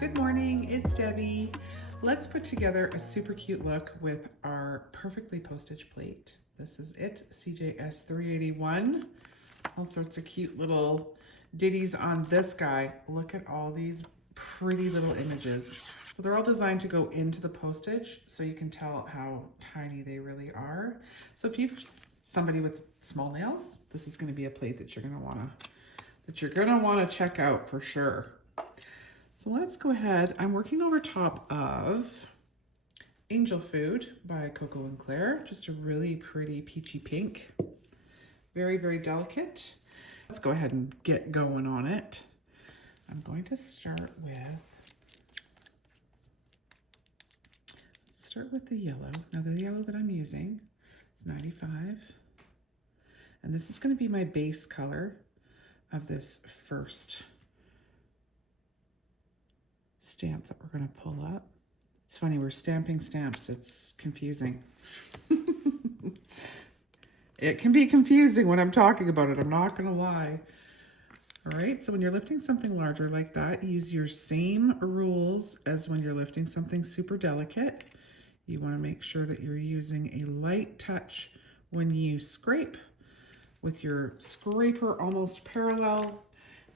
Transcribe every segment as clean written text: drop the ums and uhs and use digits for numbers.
Good morning, it's Debbie. Let's put together a super cute look with our Perfectly Postage Plate. This is it, CJS 381. All sorts of cute little ditties on this guy. Look at all these pretty little images. So they're all designed to go into the postage so you can tell how tiny they really are. So if you've somebody with small nails, this is going to be a plate that you're going to want to check out for sure. So let's go ahead. I'm working over top of Angel Food by KoKo&Claire. Just a really pretty peachy pink. Very, very delicate. Let's go ahead and get going on it. I'm going to start with the yellow. Now the yellow that I'm using is 95. And this is going to be my base color of this first stamp that we're going to pull up. It's funny, we're stamping stamps. It's confusing. It can be confusing when I'm talking about it. I'm not going to lie. All right, so when you're lifting something larger like that, use your same rules as when you're lifting something super delicate. You want to make sure that you're using a light touch when you scrape with your scraper almost parallel,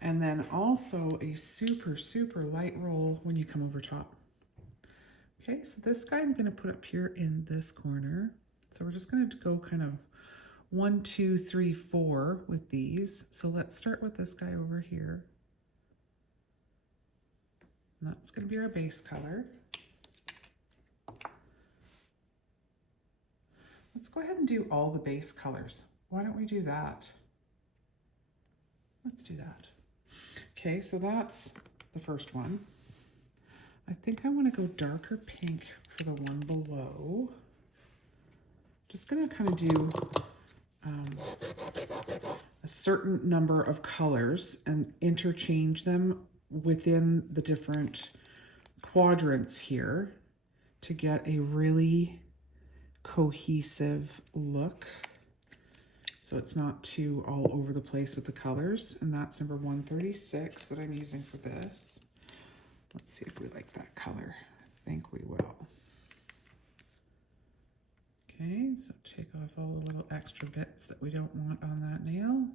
and then also a super, super light roll when you come over top. Okay, so this guy I'm going to put up here in this corner. So we're just going to go kind of 1, 2, 3, 4 with these. So let's start with this guy over here. And that's going to be our base color. Let's go ahead and do all the base colors. Why don't we do that? Let's do that. Okay, so that's the first one. I think I want to go darker pink for the one below. Just going to kind of do a certain number of colors and interchange them within the different quadrants here to get a really cohesive look. So it's not too all over the place with the colors. And that's number 136 that I'm using for this. Let's see if we like that color. I think we will. Okay, so take off all the little extra bits that we don't want on that nail.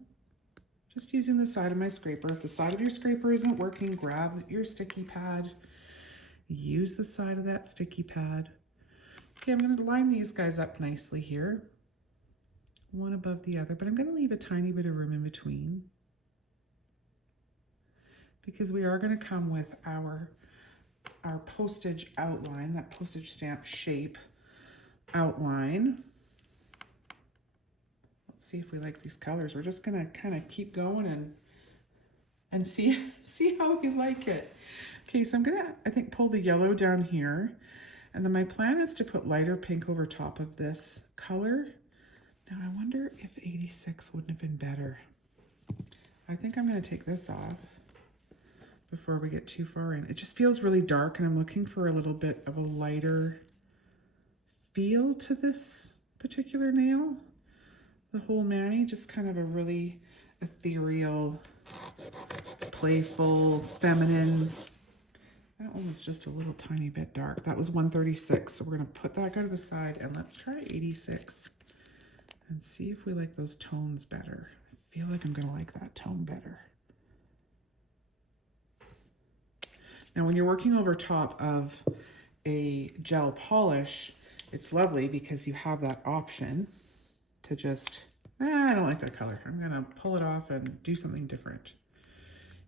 Just using the side of my scraper. If the side of your scraper isn't working, grab your sticky pad. Use the side of that sticky pad. Okay, I'm going to line these guys up nicely here. One above the other, but I'm going to leave a tiny bit of room in between because we are going to come with our postage outline, that postage stamp shape outline. Let's see if we like these colors. We're just going to kind of keep going and see how we like it. Okay, so I'm going to, I think, pull the yellow down here. And then my plan is to put lighter pink over top of this color. Now I wonder if 86 wouldn't have been better. I think I'm going to take this off before we get too far in. It just feels really dark and I'm looking for a little bit of a lighter feel to this particular nail. The whole mani, just kind of a really ethereal, playful, feminine. That one was just a little tiny bit dark. That was 136, so we're going to put that guy to the side and let's try 86. And see if we like those tones better. I feel like I'm gonna like that tone better. Now when you're working over top of a gel polish, it's lovely because you have that option to just, I don't like that color. I'm gonna pull it off and do something different.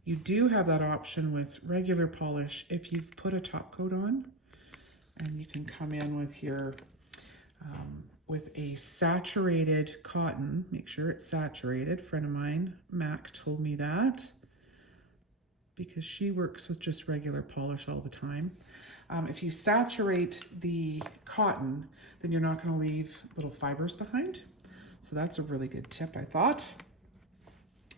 You do have that option with regular polish if you've put a top coat on, and you can come in with your with a saturated cotton. Make sure it's saturated. A friend of mine, Mac, told me that because she works with just regular polish all the time. If you saturate the cotton, then you're not going to leave little fibers behind. So that's a really good tip, I thought.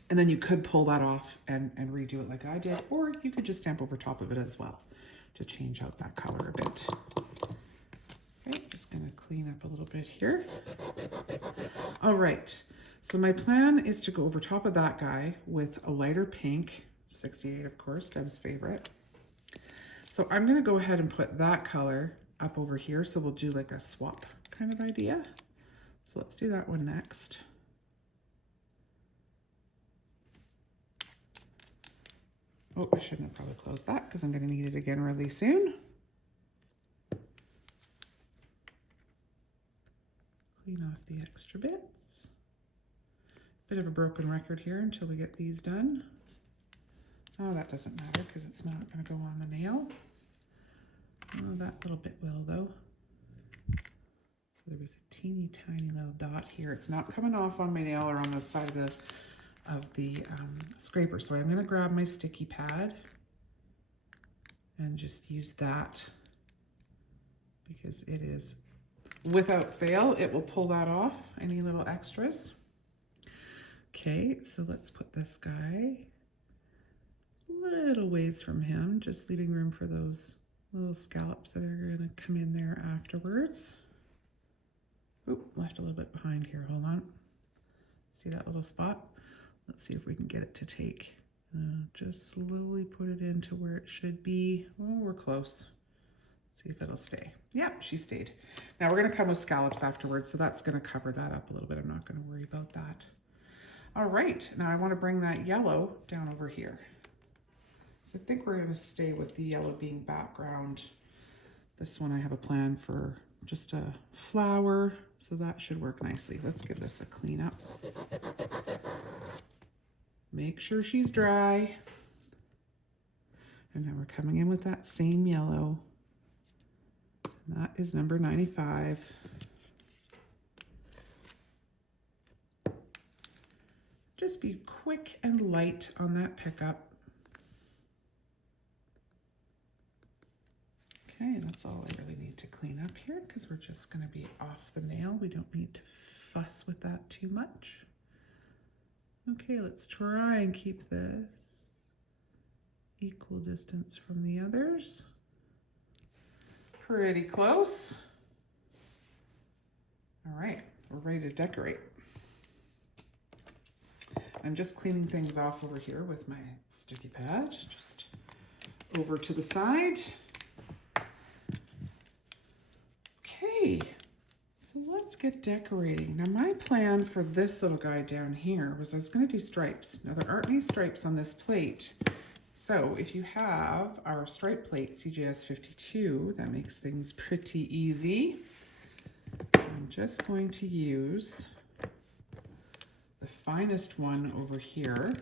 And then you could pull that off and redo it like I did, or you could just stamp over top of it as well to change out that color a bit. Okay, just gonna clean up a little bit here. All right, so my plan is to go over top of that guy with a lighter pink, 68 of course, Deb's favorite. So I'm gonna go ahead and put that color up over here. So we'll do like a swap kind of idea. So let's do that one next. Oh, I shouldn't have probably closed that because I'm gonna need it again really soon. Clean off the extra bits. Bit of a broken record here until we get these done. Oh, that doesn't matter because it's not going to go on the nail. Oh, that little bit will though. So there was a teeny tiny little dot here. It's not coming off on my nail or on the side of the scraper. So I'm going to grab my sticky pad and just use that because it is, without fail, it will pull that off, any little extras. Okay, so let's put this guy a little ways from him, just leaving room for those little scallops that are going to come in there afterwards. Oop, left a little bit behind here. Hold on. See that little spot? Let's see if we can get it to take. Just slowly put it into where it should be. Oh, we're close. See if it'll stay. Yep, she stayed. Now we're going to come with scallops afterwards, so that's going to cover that up a little bit. I'm not going to worry about that. All right, now I want to bring that yellow down over here. So I think we're going to stay with the yellow being background. This one I have a plan for just a flower, so that should work nicely. Let's give this a clean up. Make sure she's dry. And now we're coming in with that same yellow. And that is number 95. Just be quick and light on that pickup. Okay, that's all I really need to clean up here because we're just going to be off the nail. We don't need to fuss with that too much. Okay, let's try and keep this equal distance from the others. Pretty close. All right, we're ready to decorate. I'm just cleaning things off over here with my sticky pad, just over to the side. Okay, so let's get decorating. Now my plan for this little guy down here was I was going to do stripes. Now there aren't any stripes on this plate. So if you have our stripe plate, CJS 52, that makes things pretty easy. So I'm just going to use the finest one over here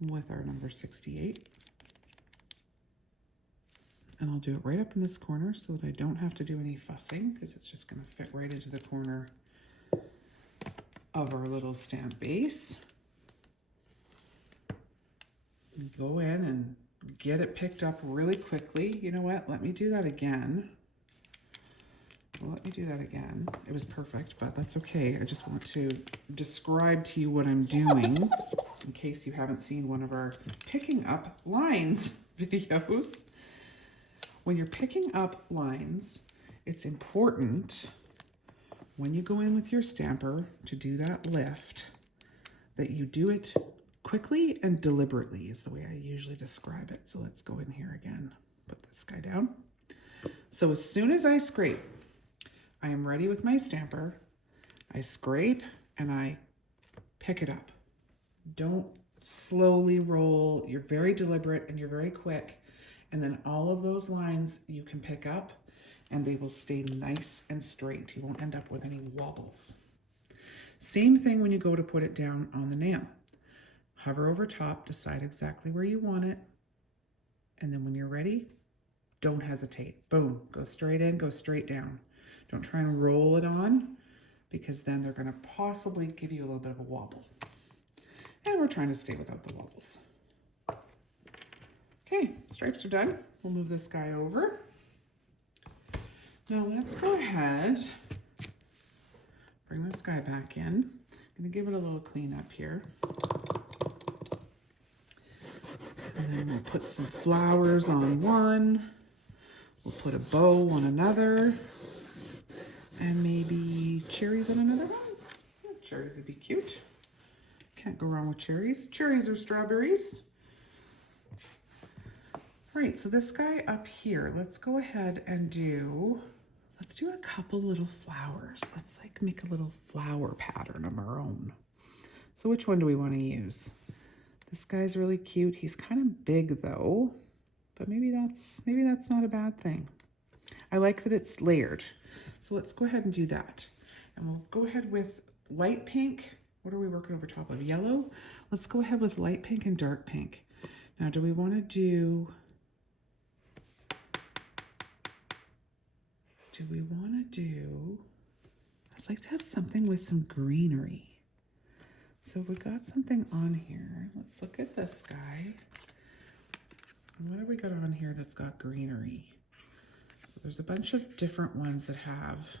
with our number 68. And I'll do it right up in this corner so that I don't have to do any fussing because it's just going to fit right into the corner of our little stamp base. And go in and get it picked up really quickly. You know what? Let me do that again. Well, let me do that again. It was perfect, but that's okay. I just want to describe to you what I'm doing in case you haven't seen one of our picking up lines videos. When you're picking up lines, it's important when you go in with your stamper to do that lift that you do it quickly and deliberately is the way I usually describe it. So let's go in here again, put this guy down. So as soon as I scrape, I am ready with my stamper. I scrape and I pick it up. Don't slowly roll. You're very deliberate and you're very quick. And then all of those lines you can pick up and they will stay nice and straight. You won't end up with any wobbles. Same thing when you go to put it down on the nail. Hover over top, decide exactly where you want it. And then when you're ready, don't hesitate. Boom, go straight in, go straight down. Don't try and roll it on because then they're gonna possibly give you a little bit of a wobble. And we're trying to stay without the wobbles. Okay, stripes are done. We'll move this guy over. Now let's go ahead, bring this guy back in. I'm gonna give it a little clean up here. And then we'll put some flowers on one. We'll put a bow on another. And maybe cherries on another one. Yeah, cherries would be cute. Can't go wrong with cherries. Cherries or strawberries. right, so this guy up here, let's go ahead and let's do a couple little flowers. Let's like make a little flower pattern of our own. So which one do we want to use? This guy's really cute. He's kind of big though, but maybe that's not a bad thing. I like that it's layered. So let's go ahead and do that. And we'll go ahead with light pink. What are we working over top of? Yellow? Let's go ahead with light pink and dark pink. Now, do we want to do I'd like to have something with some greenery. So if we got something on here, let's look at this guy. What have we got on here that's got greenery? So there's a bunch of different ones that have,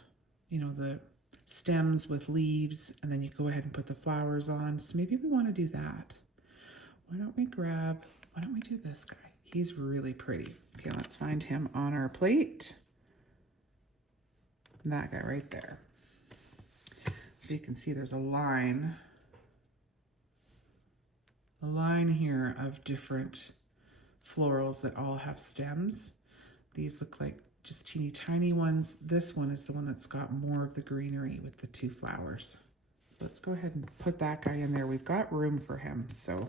you know, the stems with leaves, and then you go ahead and put the flowers on. So maybe we want to do that. Why don't we do this guy? He's really pretty. Okay, let's find him on our plate. That guy right there. So you can see there's a line here of different florals that all have stems. These look like just teeny tiny ones. This one is the one that's got more of the greenery with the two flowers. So let's go ahead and put that guy in there. We've got room for him. So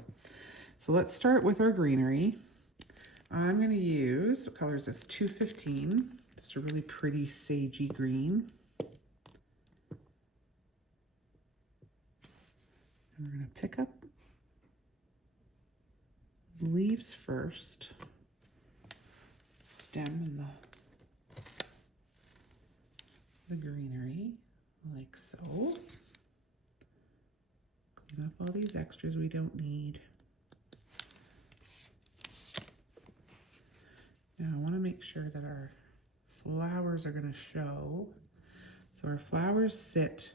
let's start with our greenery. I'm going to use, what color is this? 215. Just a really pretty sagey green. And we're going to pick up leaves first. Stem and the greenery, like so. Clean up all these extras we don't need. Now I want to make sure that our flowers are going to show. So our flowers sit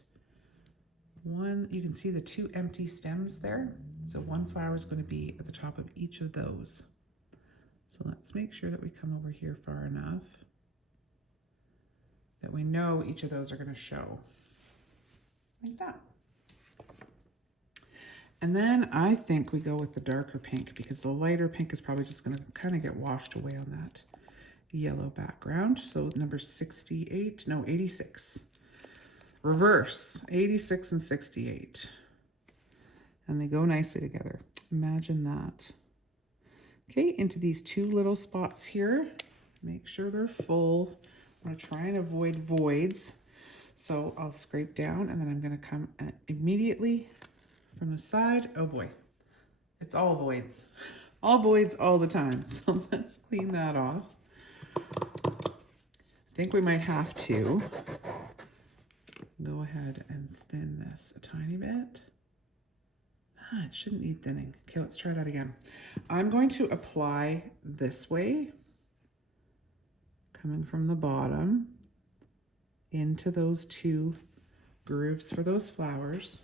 you can see the two empty stems there. So one flower is going to be at the top of each of those. So let's make sure that we come over here far enough that we know each of those are going to show. Like that. And then I think we go with the darker pink because the lighter pink is probably just going to kind of get washed away on that yellow background. So number 86. Reverse, 86 and 68. And they go nicely together. Imagine that. Okay, into these two little spots here. Make sure they're full. I'm going to try and avoid voids. So I'll scrape down and then I'm going to come immediately from the side. Oh boy, it's all voids. All voids all the time. So let's clean that off. I think we might have to go ahead and thin this a tiny bit. It shouldn't need thinning. Okay, let's try that again. I'm going to apply this way, coming from the bottom into those two grooves for those flowers.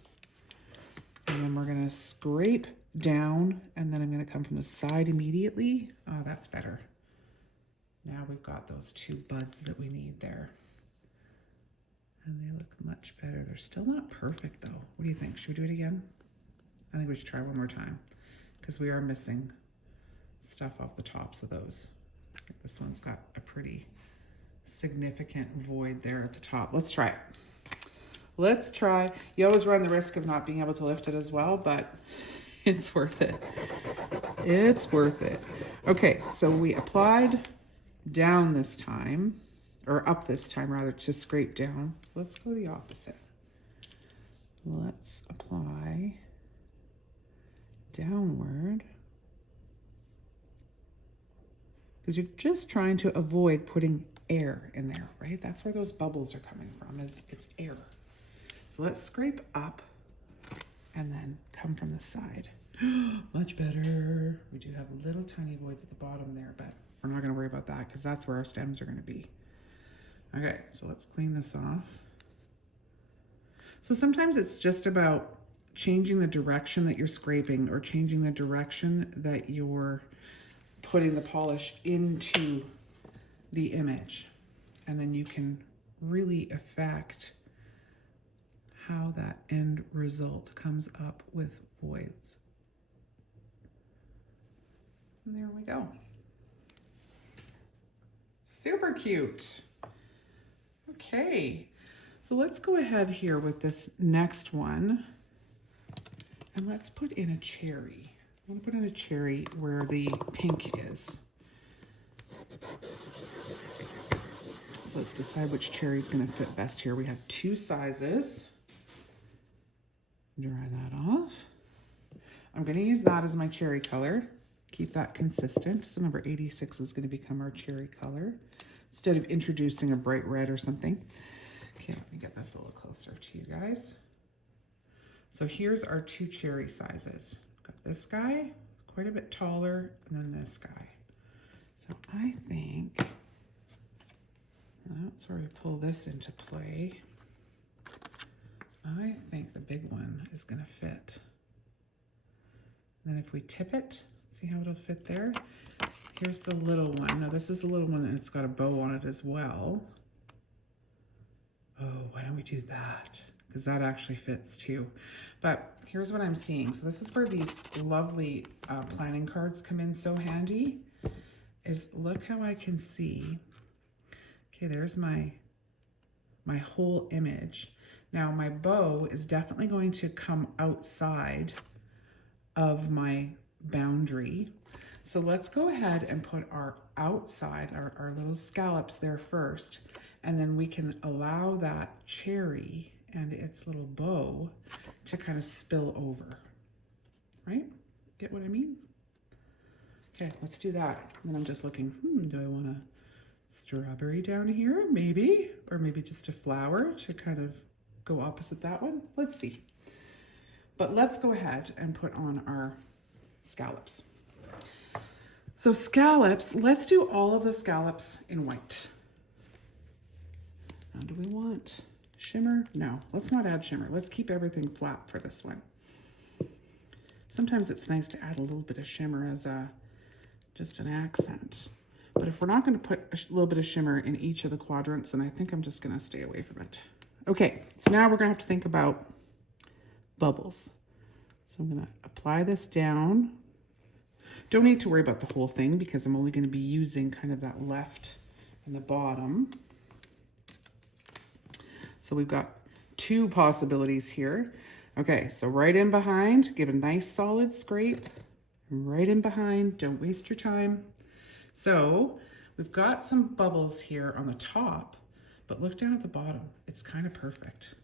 And then we're going to scrape down, and then I'm going to come from the side immediately. Oh, that's better. Now we've got those two buds that we need there. And they look much better. They're still not perfect though. What do you think? Should we do it again? I think we should try one more time because we are missing stuff off the tops of those. I think this one's got a pretty significant void there at the top. Let's try it. Let's try. You always run the risk of not being able to lift it as well, but it's worth it. It's worth it. Okay, so we applied down this time, or up this time rather, to scrape down. Let's go the opposite. Let's apply downward, because you're just trying to avoid putting air in there, right? That's where those bubbles are coming from, is it's air. So let's scrape up and then come from the side. Much better. We do have little tiny voids at the bottom there, but we're not going to worry about that because that's where our stems are going to be. Okay, so let's clean this off. So sometimes it's just about changing the direction that you're scraping or changing the direction that you're putting the polish into the image. And then you can really affect how that end result comes up with voids. And there we go. Super cute. Okay, so let's go ahead here with this next one. And let's put in a cherry. I want to put in a cherry where the pink is. So let's decide which cherry is going to fit best here. We have 2 sizes. Dry that off. I'm going to use that as my cherry color. Keep that consistent. So number 86 is going to become our cherry color instead of introducing a bright red or something. Okay, let me get this a little closer to you guys. So here's our 2 cherry sizes. Got this guy, quite a bit taller, and then this guy. So I think that's where we pull this into play. I think the big one is gonna fit. Then if we tip it, see how it'll fit there? Here's the little one. Now this is the little one and it's got a bow on it as well. Oh, why don't we do that? Because that actually fits too. But here's what I'm seeing. So this is where these lovely planning cards come in so handy, is look how I can see. Okay, there's my whole image. Now my bow is definitely going to come outside of my boundary. So let's go ahead and put our outside, our little scallops there first, and then we can allow that cherry and its little bow to kind of spill over, right? Get what I mean? Okay, let's do that. And then I'm just looking, do I want a strawberry down here? Maybe, or maybe just a flower to kind of go opposite that one. Let's see. But let's go ahead and put on our scallops. So scallops, let's do all of the scallops in white. Now, do we want shimmer? No, let's not add shimmer. Let's keep everything flat for this one. Sometimes it's nice to add a little bit of shimmer as just an accent. But if we're not going to put a little bit of shimmer in each of the quadrants, then I think I'm just going to stay away from it. Okay, so now we're going to have to think about bubbles. So I'm going to apply this down. Don't need to worry about the whole thing because I'm only going to be using kind of that left and the bottom. So we've got 2 possibilities here. Okay, so right in behind, give a nice solid scrape. Right in behind, don't waste your time. So we've got some bubbles here on the top, but look down at the bottom. It's kind of perfect.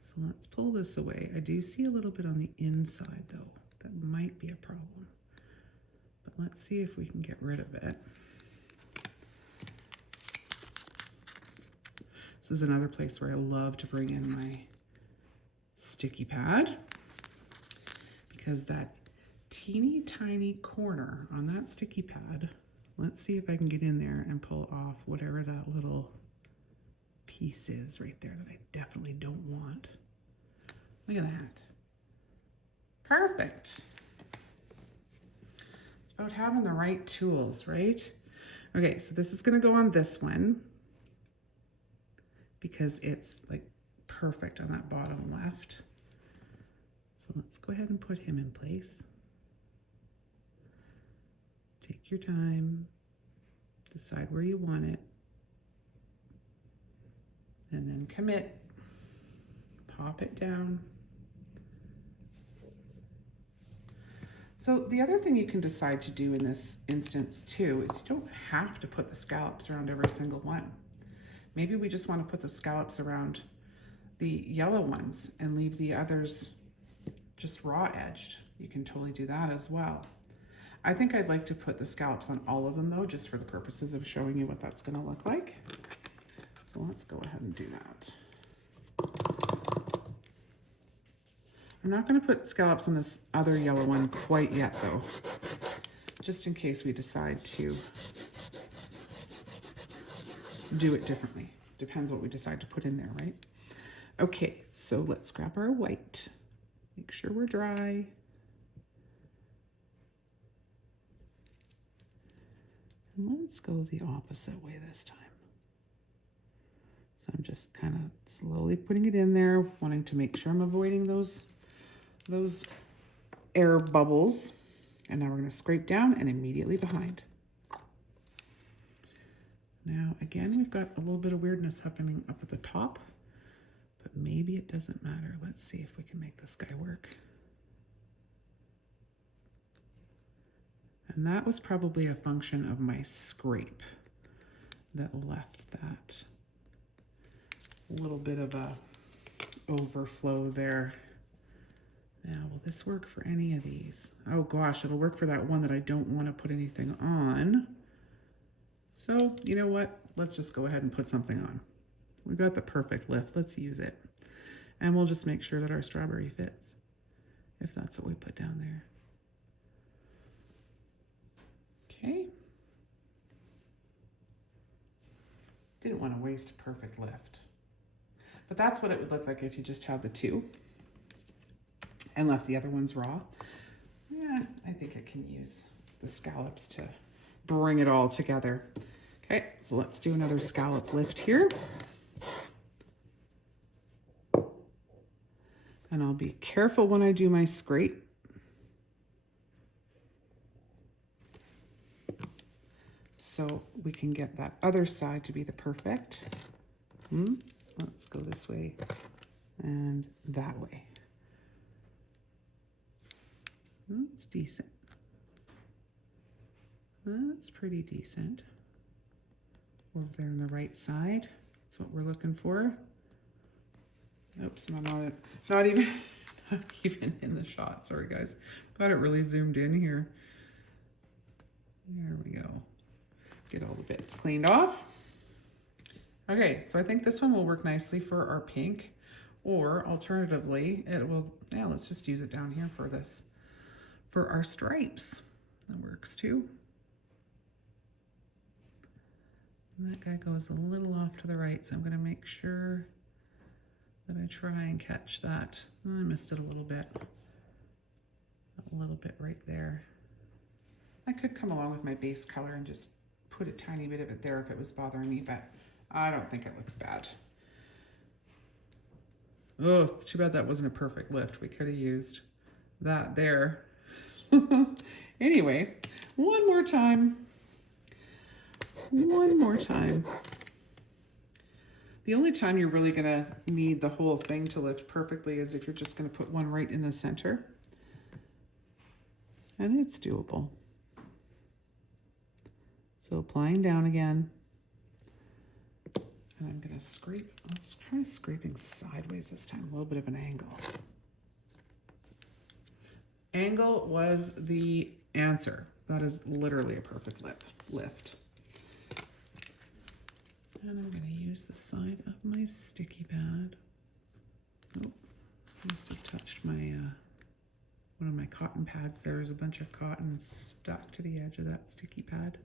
So let's pull this away. I do see a little bit on the inside though. That might be a problem. But let's see if we can get rid of it. This is another place where I love to bring in my sticky pad because that teeny tiny corner on that sticky pad, let's see if I can get in there and pull off whatever that little piece is right there that I definitely don't want. Look at that. Perfect. It's about having the right tools, right? Okay, so this is going to go on this one because it's like perfect on that bottom left. So let's go ahead and put him in place. Take your time, decide where you want it, and then commit. Pop it down. So the other thing you can decide to do in this instance too is you don't have to put the scallops around every single one. Maybe we just want to put the scallops around the yellow ones and leave the others just raw edged. You can totally do that as well. I think I'd like to put the scallops on all of them though, just for the purposes of showing you what that's going to look like. So let's go ahead and do that. I'm not going to put scallops on this other yellow one quite yet though, just in case we decide to do it differently. Depends what we decide to put in there, right? Okay, so let's grab our white. Make sure we're dry. And let's go the opposite way this time. So I'm just kind of slowly putting it in there, wanting to make sure I'm avoiding those air bubbles. And now we're going to scrape down and immediately behind. Now, again, we've got a little bit of weirdness happening up at the top, but maybe it doesn't matter. Let's see if we can make this guy work. And that was probably a function of my scrape that left that little bit of a overflow there. Now, will this work for any of these? Oh gosh, it'll work for that one that I don't want to put anything on. So, you know what? Let's just go ahead and put something on. We've got the perfect lift. Let's use it. And we'll just make sure that our strawberry fits, if that's what we put down there. Okay. Didn't want to waste a perfect lift. But that's what it would look like if you just had the two and left the other ones raw. Yeah, I think I can use the scallops to bring it all together. Okay, so let's do another scallop lift here. And I'll be careful when I do my scrape. So we can get that other side to be the perfect. Let's go this way and that way. That's decent. That's pretty decent. Over there on the right side. That's what we're looking for. Oops, I'm not even in the shot. Sorry, guys. Got it really zoomed in here. There we go. Get all the bits cleaned off. Okay, so I think this one will work nicely for our pink, or alternatively, it will, yeah, let's just use it down here for this, for our stripes. That works too. And that guy goes a little off to the right, so I'm gonna make sure that I try and catch that. Oh, I missed it a little bit right there. I could come along with my base color and just put a tiny bit of it there if it was bothering me, but I don't think it looks bad. Oh, it's too bad that wasn't a perfect lift. We could have used that there. Anyway, one more time. One more time. The only time you're really gonna need the whole thing to lift perfectly is if you're just gonna put one right in the center. And it's doable. So applying down again. And I'm gonna scrape, let's try scraping sideways this time, a little bit of an angle. Angle was the answer. That is literally a perfect lift. And I'm gonna use the side of my sticky pad. Oh, I must have touched my, one of my cotton pads. There's a bunch of cotton stuck to the edge of that sticky pad.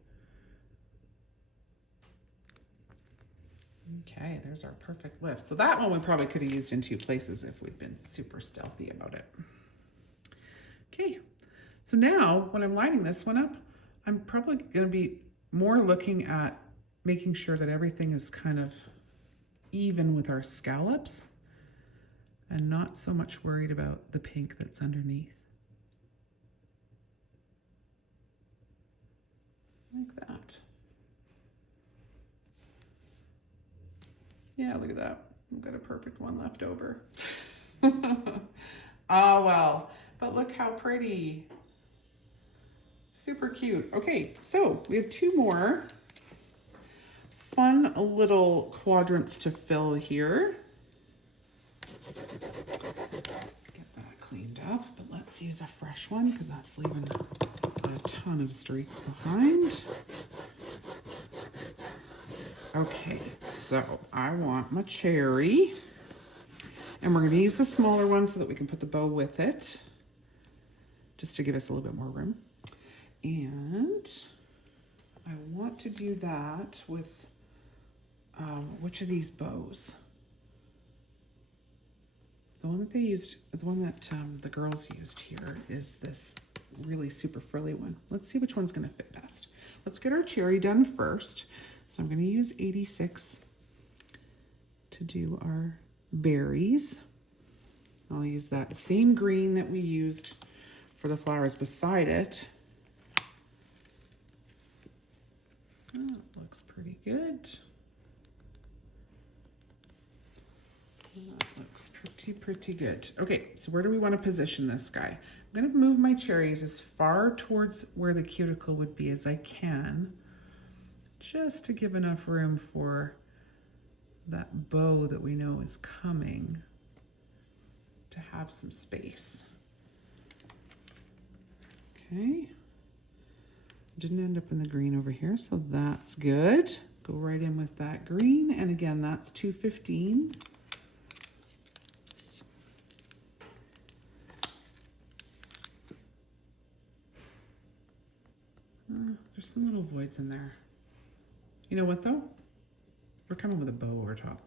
Okay, there's our perfect lift. So that one we probably could have used in two places if we'd been super stealthy about it. Okay, so now when I'm lining this one up, I'm probably gonna be more looking at making sure that everything is kind of even with our scallops and not so much worried about the pink that's underneath. Like that. Yeah, look at that. I've got a perfect one left over. Oh, well, but look how pretty. Super cute. Okay, so we have two more fun little quadrants to fill here. Get that cleaned up, but let's use a fresh one because that's leaving a ton of streaks behind. Okay, so I want my cherry, and we're going to use the smaller one so that we can put the bow with it, just to give us a little bit more room. And I want to do that with which of these bows? The one that they used, the one that the girls used here is this really super frilly one. Let's see which one's going to fit best. Let's get our cherry done first. So I'm going to use 86 to do our berries. I'll use that same green that we used for the flowers beside it. Oh, look looks pretty good. That looks pretty good. Okay, so where do we want to position this guy? I'm going to move my cherries as far towards where the cuticle would be as I can, just to give enough room for that bow that we know is coming to have some space. Okay, didn't end up in the green over here, so that's good. Go right in with that green, and again, that's 215. There's some little voids in there. You know what though? We're coming with a bow over top.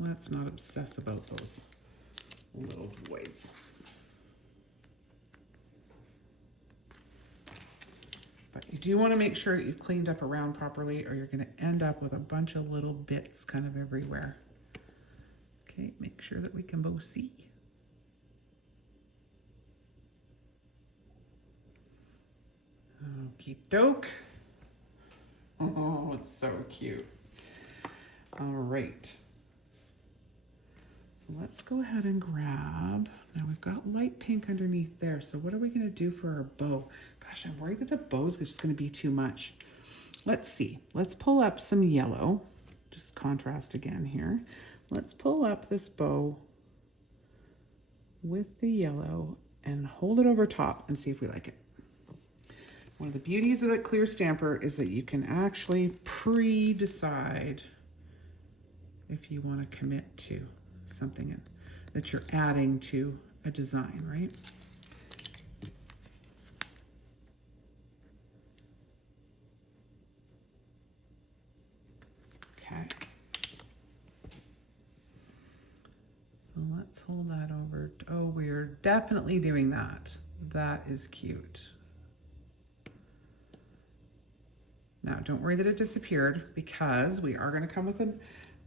Let's not obsess about those little voids. But you do want to make sure that you've cleaned up around properly, or you're going to end up with a bunch of little bits kind of everywhere. Okay, make sure that we can both see. Okie doke. Oh, it's so cute. All right. So let's go ahead and grab, now we've got light pink underneath there. So what are we going to do for our bow? Gosh, I'm worried that the bow's just going to be too much. Let's see. Let's pull up some yellow. Just contrast again here. Let's pull up this bow with the yellow and hold it over top and see if we like it. One of the beauties of that clear stamper is that you can actually pre-decide if you want to commit to something that you're adding to a design, right? Okay. So let's hold that over. Oh, we're definitely doing that. That is cute. Now, don't worry that it disappeared, because we are going to come with an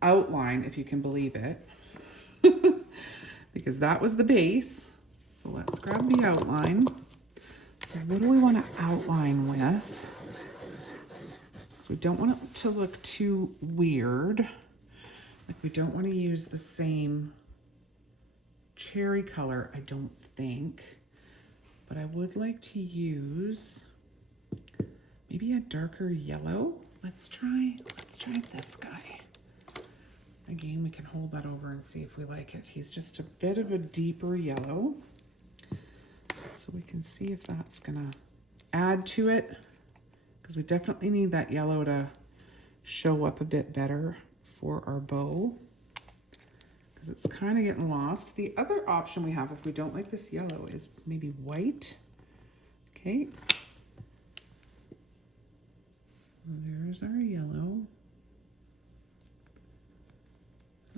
outline, if you can believe it, because that was the base. So let's grab the outline. So what do we want to outline with? So we don't want it to look too weird. Like, we don't want to use the same cherry color, I don't think, but I would like to use maybe a darker yellow. Let's try this guy. Again, we can hold that over and see if we like it. He's just a bit of a deeper yellow. So we can see if that's gonna add to it, because we definitely need that yellow to show up a bit better for our bow, because it's kind of getting lost. The other option we have, if we don't like this yellow, is maybe white. Okay. There's our yellow.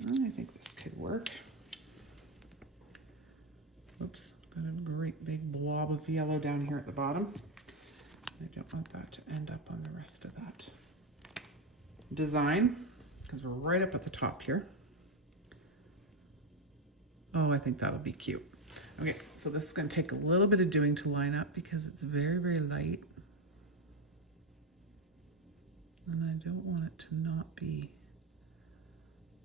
I think this could work. Oops, got a great big blob of yellow down here at the bottom. I don't want that to end up on the rest of that design, because we're right up at the top here. Oh, I think that'll be cute. Okay, so this is going to take a little bit of doing to line up, because it's very, very light. And I don't want it to not be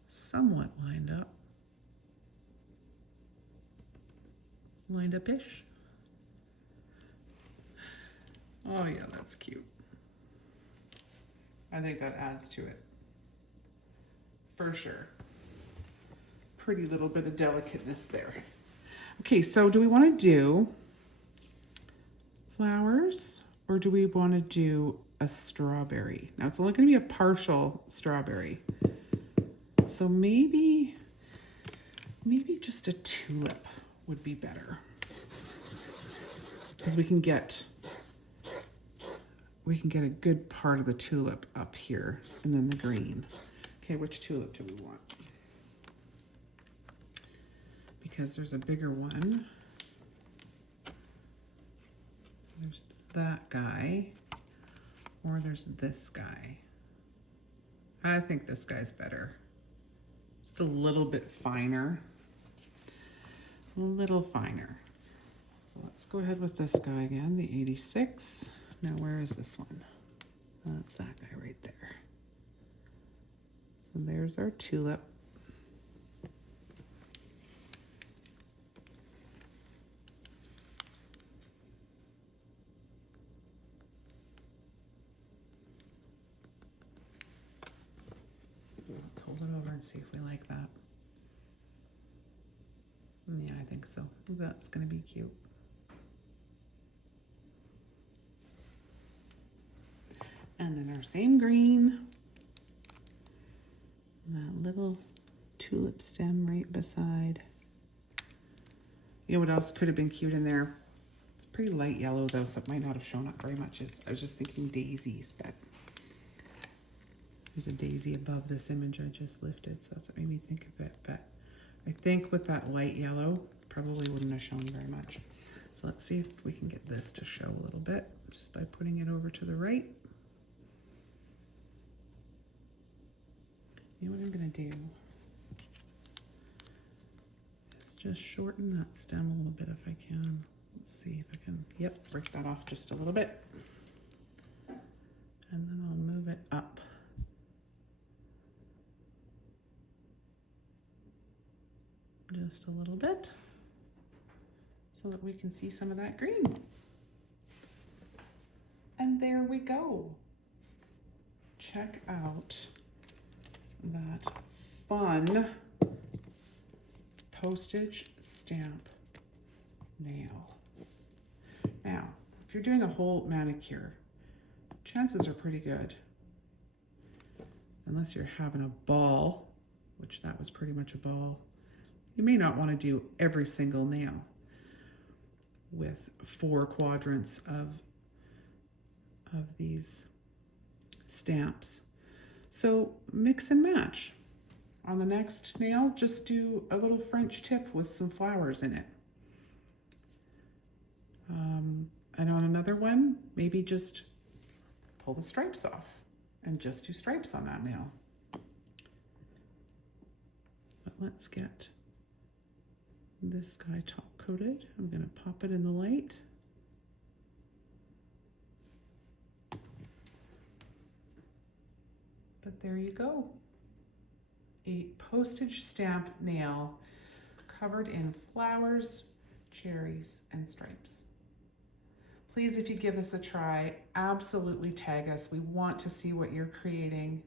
somewhat lined up. Lined up-ish. Oh yeah, that's cute. I think that adds to it. For sure. Pretty little bit of delicateness there. Okay, so do we want to do flowers, or do we want to do a strawberry? Now it's only going to be a partial strawberry. So maybe just a tulip would be better, because we can get a good part of the tulip up here, and then the green. Okay, which tulip do we want? Because there's a bigger one. There's that guy, or there's this guy. I think this guy's better. Just a little bit finer. A little finer. So let's go ahead with this guy again, the 86. Now where is this one? That's that guy right there. So there's our tulip. Let's hold it over and see if we like that. Yeah, I think so. That's gonna be cute. And then our same green. And that little tulip stem right beside. You know what else could have been cute in there? It's pretty light yellow though, so it might not have shown up very much. I was just thinking daisies, but there's a daisy above this image I just lifted, so that's what made me think of it. But I think with that light yellow, probably wouldn't have shown very much. So let's see if we can get this to show a little bit just by putting it over to the right. You know what I'm gonna do is just shorten that stem a little bit if I can. Let's see if I can, yep, break that off just a little bit. And then I'll move it up. Just a little bit so that we can see some of that green. And there we go. Check out that fun postage stamp nail. Now, if you're doing a whole manicure, chances are pretty good, unless you're having a ball, which that was pretty much a ball. You may not want to do every single nail with 4 quadrants of these stamps. So mix and match. On the next nail, just do a little French tip with some flowers in it. And on another one, maybe just pull the stripes off and just do stripes on that nail. But let's get this guy top coated. I'm going to pop it in the light. But there you go. A postage stamp nail covered in flowers, cherries, and stripes. Please, if you give this a try, absolutely tag us. We want to see what you're creating.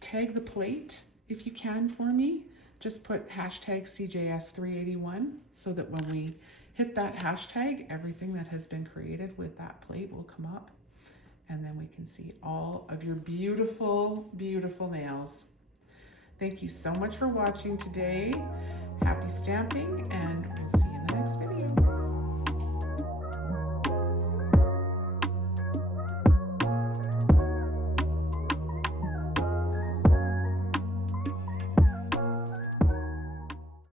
Tag the plate if you can for me. Just put hashtag CJS381 so that when we hit that hashtag, everything that has been created with that plate will come up. And then we can see all of your beautiful, beautiful nails. Thank you so much for watching today. Happy stamping, and we'll see you